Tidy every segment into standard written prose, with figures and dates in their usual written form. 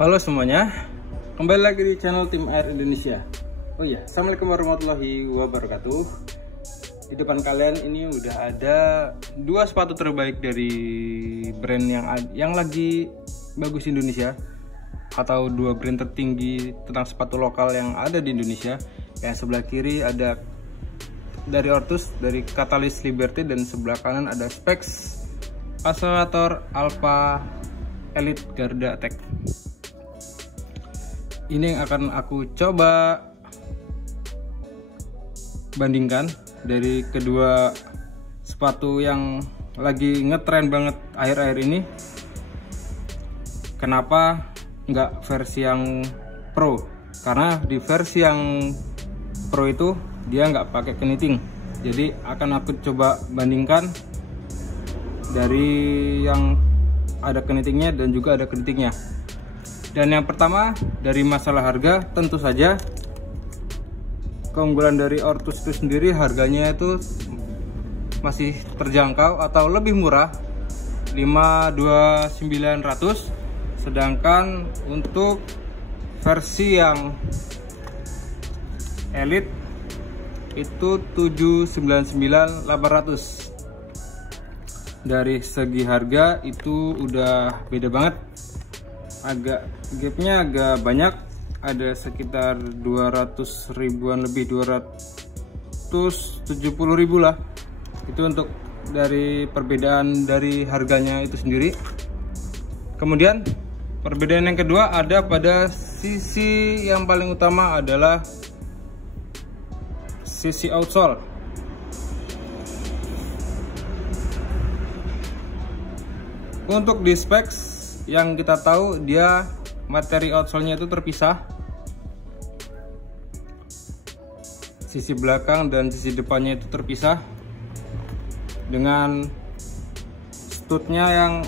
Halo semuanya, kembali lagi di channel Tim Air Indonesia. Oh iya, assalamualaikum warahmatullahi wabarakatuh. Di depan kalian ini udah ada dua sepatu terbaik dari brand yang lagi bagus di Indonesia, atau dua brand tertinggi tentang sepatu lokal yang ada di Indonesia. Yang sebelah kiri ada dari Ortus, dari Catalyst Liberty, dan sebelah kanan ada Specs Accelerator Alpha Elite Garda Tech. Ini yang akan aku coba bandingkan dari kedua sepatu yang lagi ngetren banget akhir-akhir ini. Kenapa nggak versi yang Pro? Karena di versi yang Pro itu dia nggak pakai keniting. Jadi akan aku coba bandingkan dari yang ada kenitingnya dan juga ada kenitingnya. Dan yang pertama, dari masalah harga, tentu saja keunggulan dari Ortus itu sendiri harganya itu masih terjangkau atau lebih murah, 52900. Sedangkan untuk versi yang Elite itu 799.800. Dari segi harga itu udah beda banget. Gapnya agak banyak, ada sekitar 200 ribuan lebih, 270 ribu lah. Itu untuk dari perbedaan dari harganya itu sendiri. Kemudian perbedaan yang kedua ada pada sisi yang paling utama adalah sisi outsole. Untuk di specs yang kita tahu, dia materi outsole-nya itu terpisah. Sisi belakang dan sisi depannya itu terpisah dengan studnya yang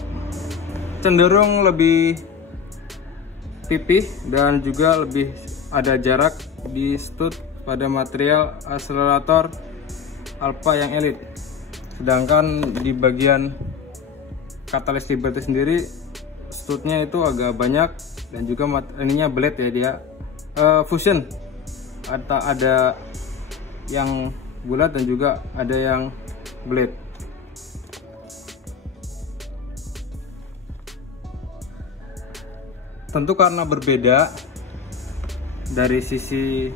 cenderung lebih pipih dan juga lebih ada jarak di stud pada material Accelerator Alpha yang Elite. Sedangkan di bagian Catalyst Liberty sendiri studnya itu agak banyak dan juga ininya blade ya, dia fusion, ada yang bulat dan juga ada yang blade. Tentu karena berbeda dari sisi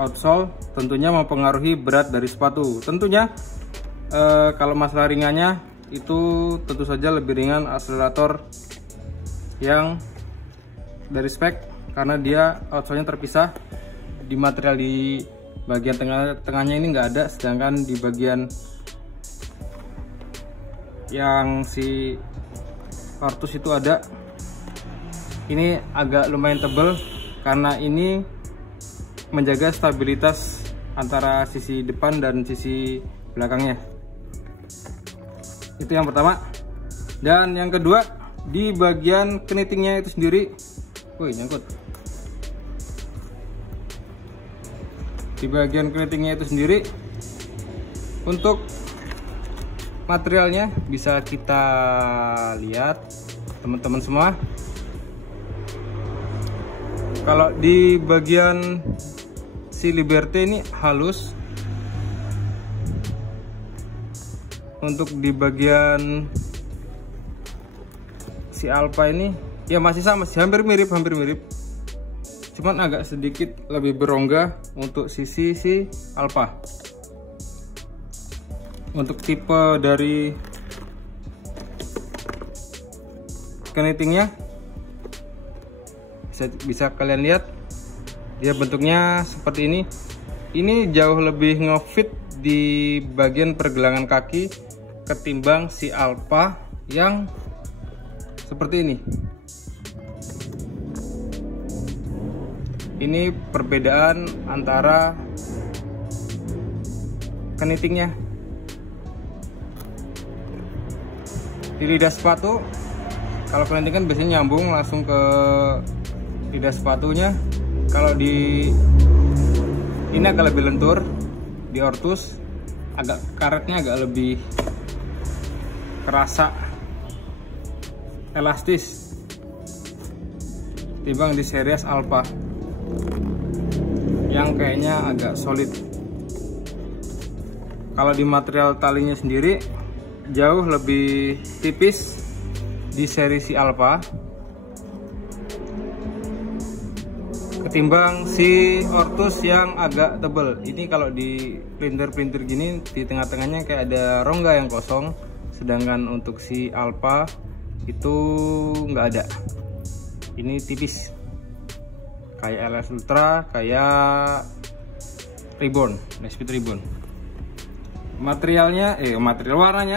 outsole, tentunya mempengaruhi berat dari sepatu. Tentunya kalau masalah ringannya itu tentu saja lebih ringan Accelerator yang dari spek, karena dia outsole-nya terpisah. Di material di bagian tengahnya ini nggak ada, sedangkan di bagian yang si Ortus itu ada. Ini agak lumayan tebal karena ini menjaga stabilitas antara sisi depan dan sisi belakangnya. Itu yang pertama. Dan yang kedua, di bagian kenitingnya itu sendiri, wih nyangkut. Di bagian kenitingnya itu sendiri, untuk materialnya bisa kita lihat teman-teman semua. Kalau di bagian si Liberty ini halus. Untuk di bagian si Alpha ini ya masih sama sih, hampir mirip, cuman agak sedikit lebih berongga untuk sisi si Alpha. Untuk tipe dari kenitingnya bisa kalian lihat, dia bentuknya seperti ini. Ini jauh lebih ngefit di bagian pergelangan kaki ketimbang si Alpha yang seperti ini. Ini perbedaan antara kenitingnya. Di lidah sepatu, kalau keniting kan biasanya nyambung langsung ke lidah sepatunya. Kalau di ini agak lebih lentur. Di Ortus agak karetnya agak lebih kerasa elastis. ketimbang di series Alpha yang kayaknya agak solid. Kalau di material talinya sendiri jauh lebih tipis di seri si Alpha ketimbang si Ortus yang agak tebel. Ini kalau di printer gini di tengah-tengahnya kayak ada rongga yang kosong, sedangkan untuk si Alpha itu nggak ada. Ini tipis kayak LS Ultra, kayak Reborn, Speed Reborn. Materialnya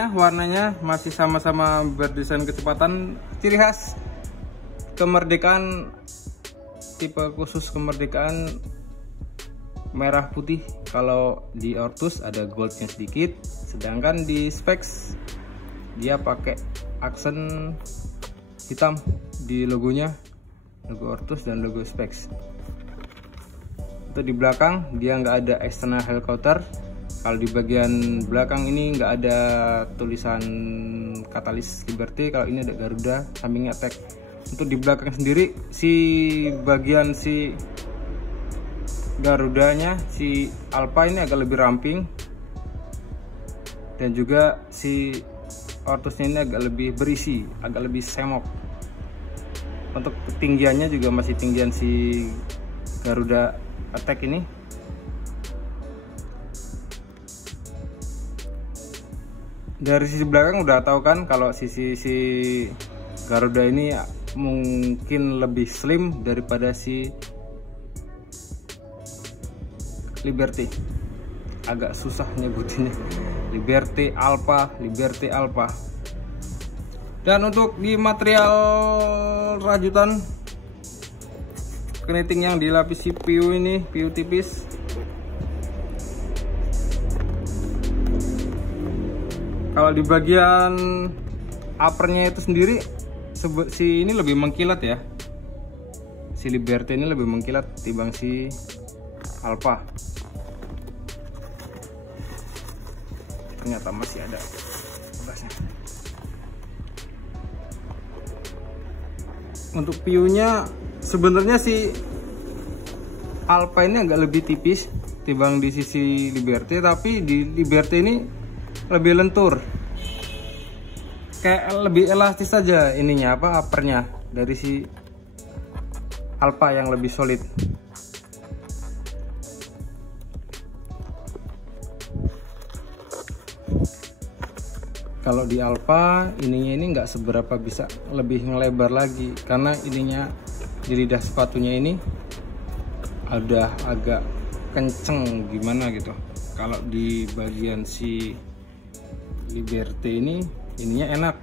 warnanya masih sama-sama berdesain kecepatan. Ciri khas kemerdekaan, tipe khusus kemerdekaan merah putih. Kalau di Ortus ada goldnya sedikit, sedangkan di Specs dia pakai aksen hitam di logonya, logo Ortus dan logo Specs. Untuk di belakang dia nggak ada external helicopter. Kalau di bagian belakang ini nggak ada tulisan katalis Liberty, kalau ini ada Garuda, sampingnya Tech. Untuk di belakang sendiri si bagian si Garudanya si Alpha ini agak lebih ramping, dan juga si Ortusnya ini agak lebih berisi, agak lebih semok. Untuk ketinggiannya juga masih tinggian si Garuda Attack ini. Dari sisi belakang udah tahu kan kalau sisi si Garuda ini mungkin lebih slim daripada si Liberty. Agak susah nyebutinnya. Liberty Alpha. Dan untuk di material rajutan keneting yang dilapisi PU ini, PU tipis. Kalau di bagian uppernya itu sendiri si ini lebih mengkilat ya. Si Liberty ini lebih mengkilat timbang si Alpha. Ternyata masih ada bekasnya. Untuk PU-nya sebenarnya si Alpha ini agak lebih tipis timbang di sisi Liberty, tapi di Liberty ini lebih lentur, kayak lebih elastis saja ininya uppernya dari si Alpha yang lebih solid. Kalau di Alpha ininya ini nggak seberapa bisa lebih ngelebar lagi, karena ininya di lidah sepatunya ini ada agak kenceng gimana gitu. Kalau di bagian si Liberty ini ininya enak,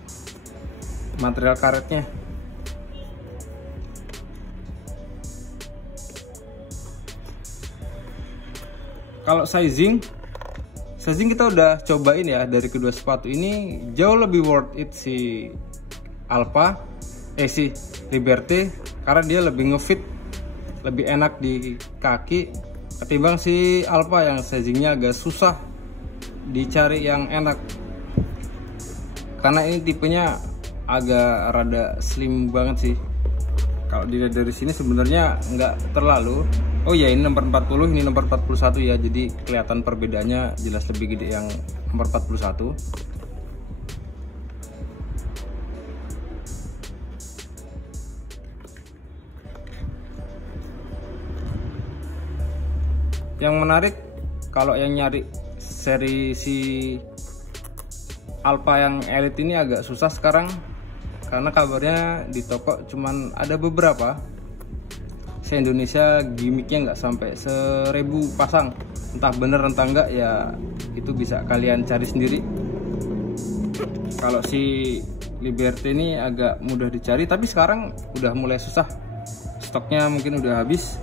material karetnya. Kalau sizing kita udah cobain ya, dari kedua sepatu ini jauh lebih worth it si Alpha si Liberty, karena dia lebih ngefit, lebih enak di kaki ketimbang si Alpha yang sizingnya agak susah dicari yang enak. Karena ini tipenya agak rada slim banget sih. Kalau dilihat dari sini sebenarnya nggak terlalu. Oh ya, ini nomor 40, ini nomor 41 ya. Jadi kelihatan perbedaannya jelas lebih gede yang nomor 41. Yang menarik kalau yang nyari seri si Alpha yang Elite ini agak susah sekarang, karena kabarnya di toko cuman ada beberapa. Se-Indonesia gimmicknya nggak sampai 1000 pasang. Entah bener entah enggak ya, itu bisa kalian cari sendiri. Kalau si Liberty ini agak mudah dicari, tapi sekarang udah mulai susah, stoknya mungkin udah habis.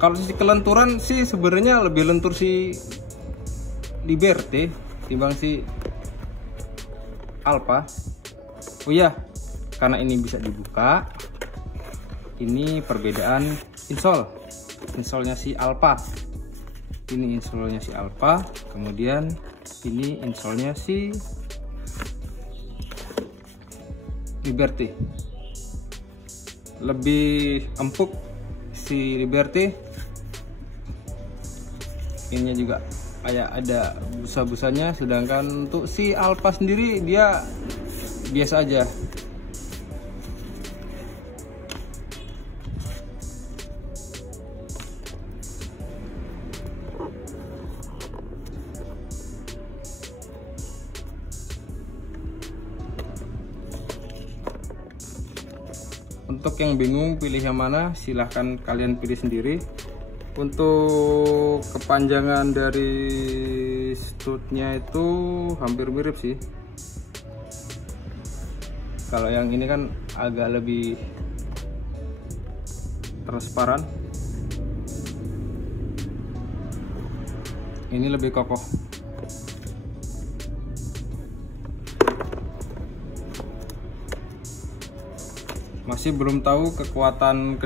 Kalau sisi kelenturan sih sebenarnya lebih lentur si Liberty timbang si Alpha. Oh iya, karena ini bisa dibuka, ini perbedaan insolnya si Alpha. Ini insolnya si Alpha, kemudian ini insolnya si Liberty. lebih empuk si Liberty. Ininya juga kayak ada busa-busanya, sedangkan untuk si Alpha sendiri dia biasa aja. Untuk yang bingung pilih yang mana, silahkan kalian pilih sendiri. Untuk kepanjangan dari strutnya itu hampir mirip sih. Kalau yang ini kan agak lebih transparan, ini lebih kokoh. Masih belum tahu kekuatan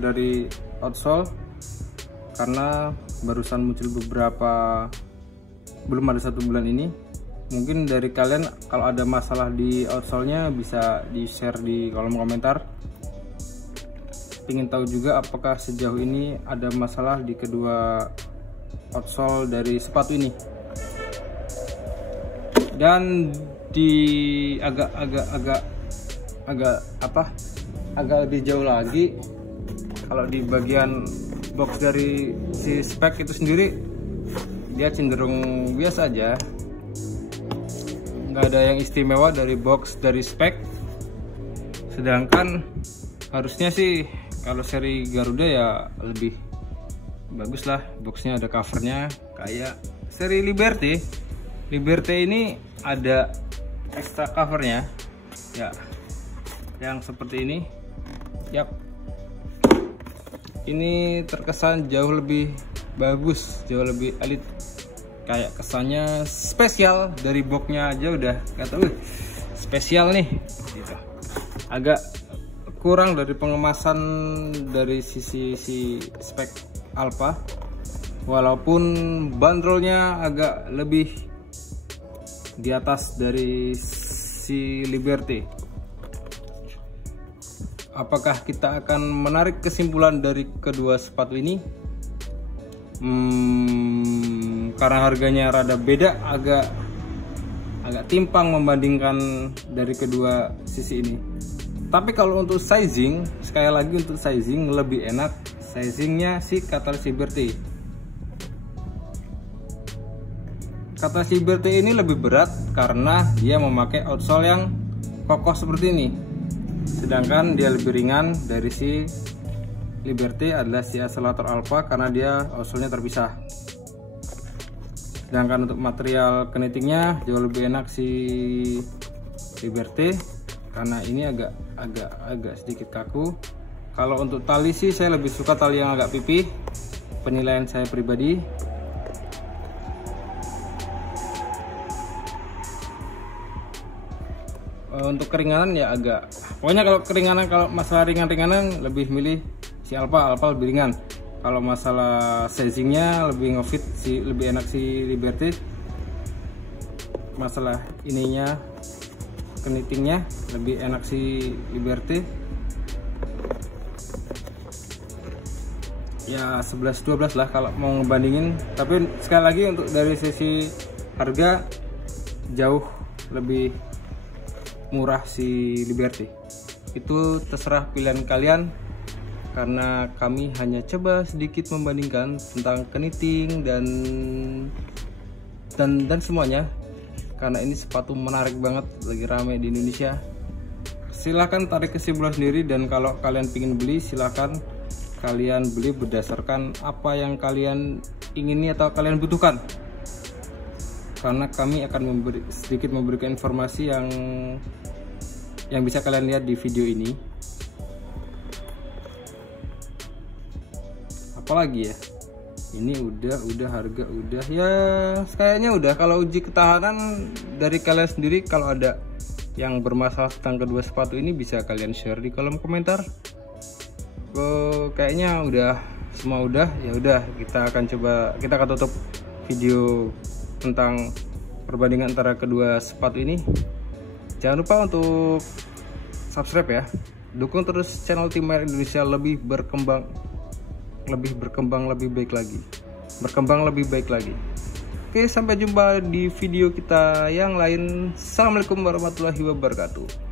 dari outsole karena barusan muncul belum ada 1 bulan ini. Mungkin dari kalian kalau ada masalah di outsole-nya bisa di share di kolom komentar. Ingin tahu juga apakah sejauh ini ada masalah di kedua outsole dari sepatu ini. Dan di agak lebih jauh lagi, kalau di bagian box dari si spek itu sendiri dia cenderung biasa aja, nggak ada yang istimewa dari box dari spek. Sedangkan harusnya sih kalau seri Garuda ya lebih bagus lah, boxnya ada covernya. Kayak seri Liberty ini ada extra covernya ya, yang seperti ini. Yap, ini terkesan jauh lebih bagus, jauh lebih elit. Kayak kesannya spesial, dari boxnya aja udah kata spesial nih gitu. Agak kurang dari pengemasan dari sisi spek Alpha, walaupun bandrolnya agak lebih di atas dari si Liberty. Apakah kita akan menarik kesimpulan dari kedua sepatu ini? Karena harganya rada beda, agak timpang membandingkan dari kedua sisi ini. Tapi kalau untuk sizing, sekali lagi untuk sizing lebih enak sizingnya si Catalyst Liberty. Catalyst Liberty ini lebih berat karena dia memakai outsole yang kokoh seperti ini. Sedangkan dia lebih ringan dari si Liberty adalah si Accelerator Alpha karena dia outsole-nya terpisah. Sedangkan untuk material knittingnya jauh lebih enak si Liberty karena ini agak sedikit kaku. Kalau untuk tali sih saya lebih suka tali yang agak pipih, penilaian saya pribadi. Untuk keringanan ya pokoknya kalau masalah ringan-ringanan lebih milih si Alpha lebih ringan. Kalau masalah sizingnya lebih ngefit lebih enak si Liberty. Masalah ininya knittingnya lebih enak si Liberty. Ya 11-12 lah kalau mau ngebandingin. Tapi sekali lagi untuk dari sisi harga jauh lebih murah si Liberty. Itu terserah pilihan kalian, karena kami hanya coba sedikit membandingkan tentang knitting dan semuanya, karena ini sepatu menarik banget, lagi rame di Indonesia. Silahkan tarik kesimpulan sendiri, dan kalau kalian ingin beli silahkan kalian beli berdasarkan apa yang kalian ingini atau kalian butuhkan, karena kami akan sedikit memberikan informasi yang bisa kalian lihat di video ini. Apalagi ya, ini udah harga udah ya, kayaknya udah. Kalau uji ketahanan dari kalian sendiri, kalau ada yang bermasalah tentang kedua sepatu ini bisa kalian share di kolom komentar. Kayaknya udah semua udah. Ya udah, kita akan tutup video tentang perbandingan antara kedua sepatu ini. Jangan lupa untuk subscribe ya. Dukung terus channel Tim R Indonesia lebih berkembang lebih baik lagi. Oke, sampai jumpa di video kita yang lain. Assalamualaikum warahmatullahi wabarakatuh.